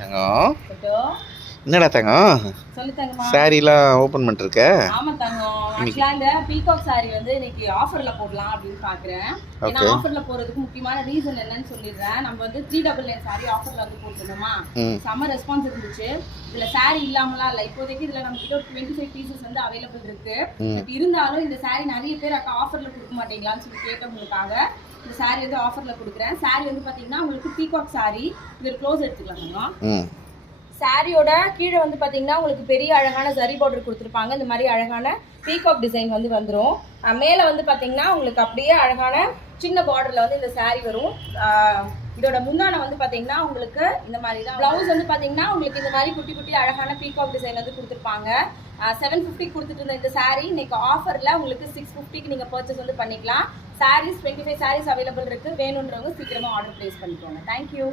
தங்கம் என்னடா தங்கம் சாரிலாம் ஓப்பன் பண்ணிருக்க? ஆமாம் தங்கம், ஆக்சுவலாக இந்த பீகாக் சாரி வந்து இன்னைக்கு ஆஃபரில் போடலாம் அப்படின்னு பார்க்குறேன். ஏன்னா ஆஃபரில் போகிறதுக்கு முக்கியமான ரீசன் என்னன்னு சொல்லிடுறேன். நம்ம வந்து 399 சாரி ஆஃபரில் வந்து போட்டுருந்தோமா, செம்ம ரெஸ்பான்ஸ் இருந்துச்சு. இதில் சாரி இல்லாமலாம் இல்லை, இப்போதைக்கு இதில் நம்ம கிட்ட ஒரு 25 பீசஸ் வந்து அவைலபிள் இருக்கு. பட் இருந்தாலும் இந்த சாரி நிறைய பேர் அக்கா ஆஃபரில் கொடுக்க மாட்டீங்களான்னு சொல்லி கேட்டவங்களுக்காக இந்த சாரி வந்து ஆஃபரில் கொடுக்குறேன். சாரி வந்து பார்த்தீங்கன்னா உங்களுக்கு பீகாக் சாரி, இது க்ளோஸ் எடுத்துக்கலாம். சாரியோட கீழே வந்து பார்த்தீங்கன்னா உங்களுக்கு பெரிய அழகான ஜரி பார்டர் கொடுத்துருப்பாங்க. இந்த மாதிரி அழகான பீகாக் டிசைன் வந்து வந்துடும். மேலே வந்து பார்த்தீங்கன்னா உங்களுக்கு அப்படியே அழகான சின்ன பார்டரில் வந்து இந்த சாரி வரும். இதோட முந்தானை வந்து பார்த்தீங்கன்னா உங்களுக்கு இந்த மாதிரி தான். ப்ளவுஸ் வந்து பார்த்தீங்கன்னா உங்களுக்கு இந்த மாதிரி குட்டி குட்டி அழகான பீகாக் டிசைன் வந்து கொடுத்துருப்பாங்க. 750 கொடுத்துட்டு இருந்த இந்த சாரீ இன்னைக்கு ஆஃபரில் உங்களுக்கு 650க்கு நீங்கள் பர்ச்சேஸ் வந்து பண்ணிக்கலாம். சாரீஸ் 25 சாரீஸ் அவைலபிள் இருக்குது. வேணுன்றவங்க சீக்கிரமாக ஆர்டர் ப்ளேஸ் பண்ணிக்கோங்க. தேங்க்யூ.